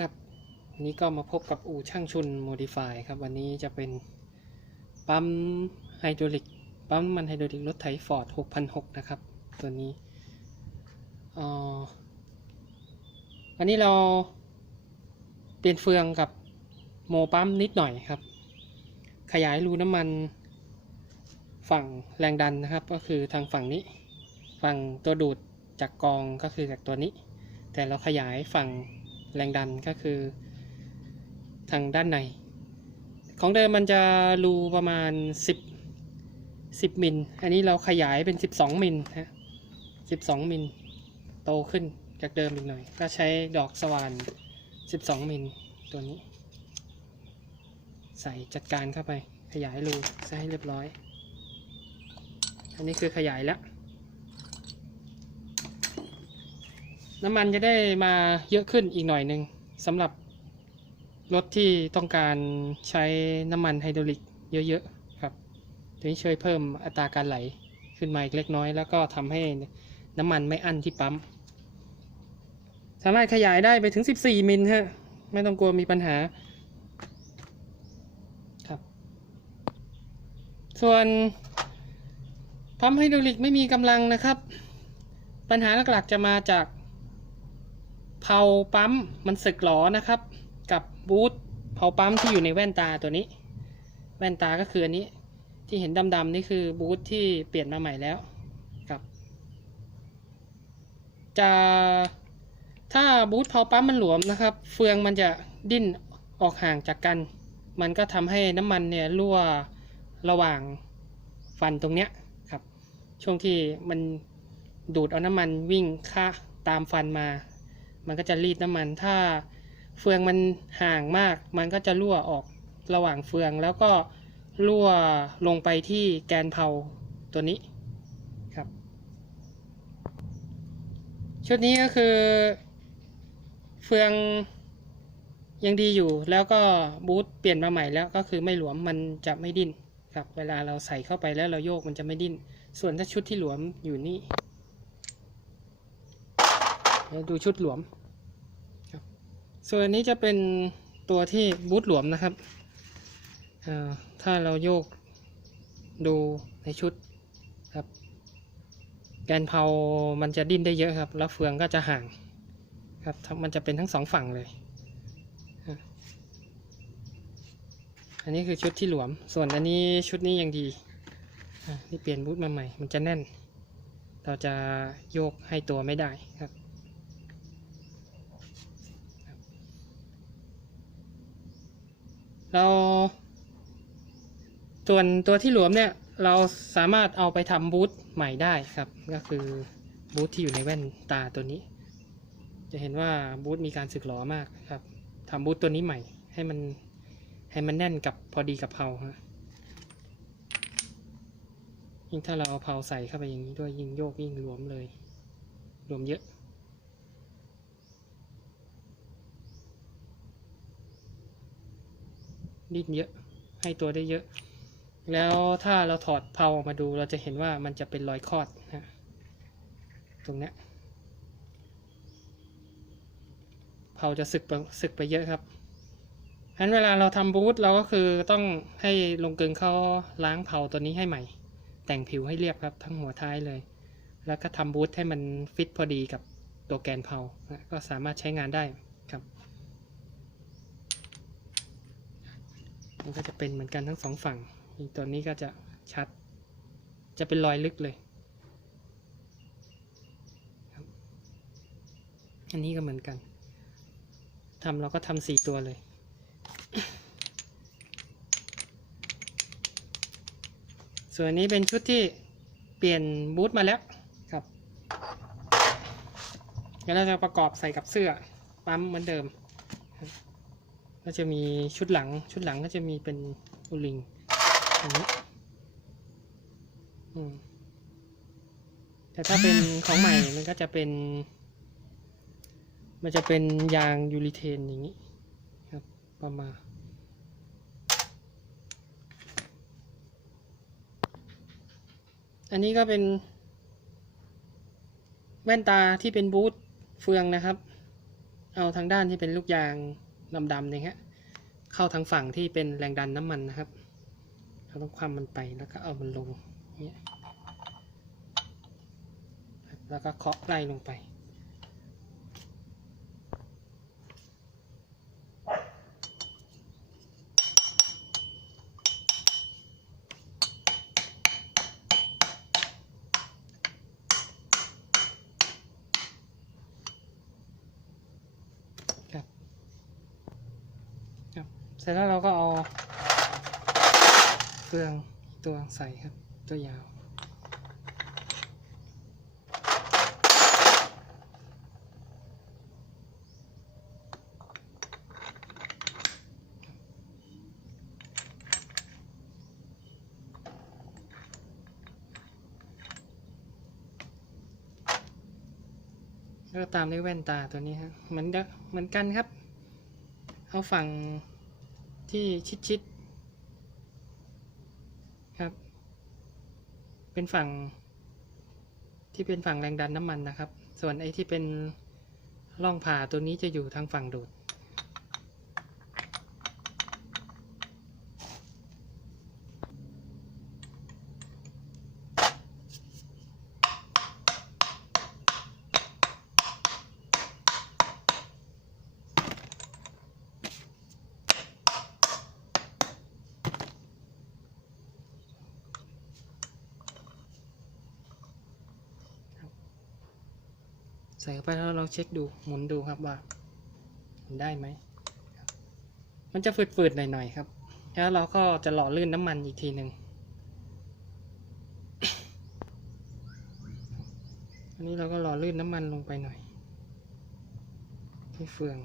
ครับวันนี้ก็มาพบกับอู่ช่างชุนโมดิฟายครับ วันนี้จะเป็นปั๊มไฮดรอลิกปั๊มน้ำมันไฮดรอลิกรถไถฟอร์ด6,600นะครับ ตัวนี้ออวันนี้เราเปลี่ยนเฟืองกับโมปั๊มนิดหน่อยครับ ขยายรูน้ำมันฝั่งแรงดันนะครับ ก็คือทางฝั่งนี้ ฝั่งตัวดูดจากกองก็คือจากตัวนี้ แต่เราขยายฝั่ง แรงดันก็คือทางด้านใน ของเดิมมันจะรูประมาณ 10 10มิล อันนี้เราขยายเป็น 12 มิลฮะ12 มิล โตขึ้นจากเดิมอีกหน่อย ก็ใช้ดอกสว่าน 12 มิลตัวนี้ ใส่จัดการเข้าไป ขยายรูซะให้เรียบร้อย อันนี้คือขยายแล้ว น้ำมันจะได้มาเยอะขึ้นอีกหน่อยหนึ่งสำหรับรถที่ต้องการใช้น้ำมันไฮดรอลิกเยอะๆครับตัวนี้ช่วยเพิ่มอัตราการไหลขึ้นมาอีกเล็กน้อย แล้วก็ทำให้น้ำมันไม่อั้นที่ปั๊ม สามารถขยายได้ไปถึง 14 มิลฮะ ไม่ต้องกลัวมีปัญหาครับ ส่วนปั๊มไฮดรอลิกไม่มีกำลังนะครับ ปัญหาหลักๆจะมาจาก เพาปั๊มมันสึกหรอนะครับ กับบูทเพาปั๊มที่อยู่ในแว่นตาตัวนี้ แว่นตาก็คืออันนี้ที่เห็นดำๆนี่คือบูทที่เปลี่ยนมาใหม่แล้วครับ จะถ้าบูทเพาปั๊มมันหลวมนะครับ เฟืองมันจะดิ้นออกห่างจากกัน มันก็ทำให้น้ำมันเนี่ยรั่วระหว่างฟันตรงเนี้ยครับ ช่วงที่มันดูดเอาน้ำมันวิ่งค่าตามฟันมา มันก็จะรีดน้ำมัน ถ้าเฟืองมันห่างมาก มันก็จะรั่วออกระหว่างเฟือง แล้วก็รั่วลงไปที่แกนเพาตัวนี้ครับ ชุดนี้ก็คือ เฟืองยังดีอยู่ แล้วก็บูทเปลี่ยนมาใหม่แล้วก็คือไม่หลวมมันจะไม่ดิ้นครับ เวลาเราใส่เข้าไปแล้วเราโยกมันจะไม่ดิ้น ส่วนถ้าชุดที่หลวมอยู่นี่ ดี๋ยวดูชุดหลวมครับส่วนอันนี้จะเป็นตัวที่บูทหลวมนะครับ ถ้าเราโยกดูในชุดครับ แกนเพามันจะดิ้นได้เยอะครับ แล้วเฟืองก็จะห่างครับมันจะเป็นทั้งสองฝั่งเลย อันนี้คือชุดที่หลวม ส่วนอันนี้ชุดนี้ยังดีนี่เปลี่ยนบูทมาใหม่ มันจะแน่น เราจะโยกให้ตัวไม่ได้ครับ เราส่วนตัวที่หลวมเนี่ยเราสามารถเอาไปทำบูทใหม่ได้ครับ ก็คือบูทที่อยู่ในแว่นตาตัวนี้ จะเห็นว่าบูทมีการสึกหรอมากครับทำบูทตัวนี้ใหม่ ให้มันให้มันแน่นกับพอดีกับเพาฮะยิ่งถ้าเราเอาเพาใส่เข้าไปอย่างนี้ด้วยยิ่งโยกยิ่งหลวมเลยหลวมเยอะ ดิ้นเยอะ ให้ตัวได้เยอะ แล้วถ้าเราถอดเพลาออกมาดูเราจะเห็นว่ามันจะเป็นรอยคอดนะตรงนี้เพลาจะสึกไปสึกไปเยอะครับฉะนั้นเวลาเราทำบูทเราก็คือต้องให้ลงกลึงเขาล้างเพลาตัวนี้ให้ใหม่ แต่งผิวให้เรียบครับ ทั้งหัวท้ายเลย แล้วก็ทำบูทให้มันฟิตพอดีกับตัวแกนเพลานะก็สามารถใช้งานได้ครับ มันก็จะเป็นเหมือนกันทั้งสองฝั่งอีกตัวนี้ก็จะชัด จะเป็นรอยลึกเลย อันนี้ก็เหมือนกันทำเราก็ทำสี่ตัวเลยส่วนนี้เป็นชุดที่เปลี่ยนบูทมาแล้วครับแล้วเราจะประกอบใส่กับเสื้อปั๊มเหมือนเดิม ก็จะมีชุดหลัง ชุดหลังก็จะมีเป็นอุลิงอย่างนี้อืมแต่ถ้าเป็นของใหม่มันก็จะเป็น มันจะเป็นยางยูริเทนอย่างนี้ครับประมาณอันนี้ก็เป็น แว่นตาที่เป็นบูทเฟืองนะครับ เอาทางด้านที่เป็นลูกยาง ดำๆเนี่ยฮะเข้าทางฝั่งที่เป็นแรงดันน้ำมันนะครับเราต้องคว่ำมันไปแล้วก็เอามันลงเนี่ยแล้วก็เคาะไล่ลงไป ครับครับเสร็จแล้วเราก็เอาเฟืองตัวใส่ครับ ตัวยาวแล้วก็ตามด้วยแว่นตาตัวนี้ครับเหมือนเดเหมือนกันครับ เอาฝั่ง ที่ชิดๆครับ เป็นฝั่งที่เป็นฝั่งแรงดันน้ำมันนะครับ ส่วนไอ้ที่เป็นร่องผ่าตัวนี้จะอยู่ทางฝั่งดูด ใส่เข้าไปแล้วเราเช็คดูหมุนดูครับว่ามันได้ไหม มันจะฝืดๆหน่อยๆครับ แล้วเราก็จะหล่อลื่นน้ำมันอีกทีหนึ่งอันนี้เราก็หล่อลื่นน้ำมันลงไปหน่อยที่เฟือง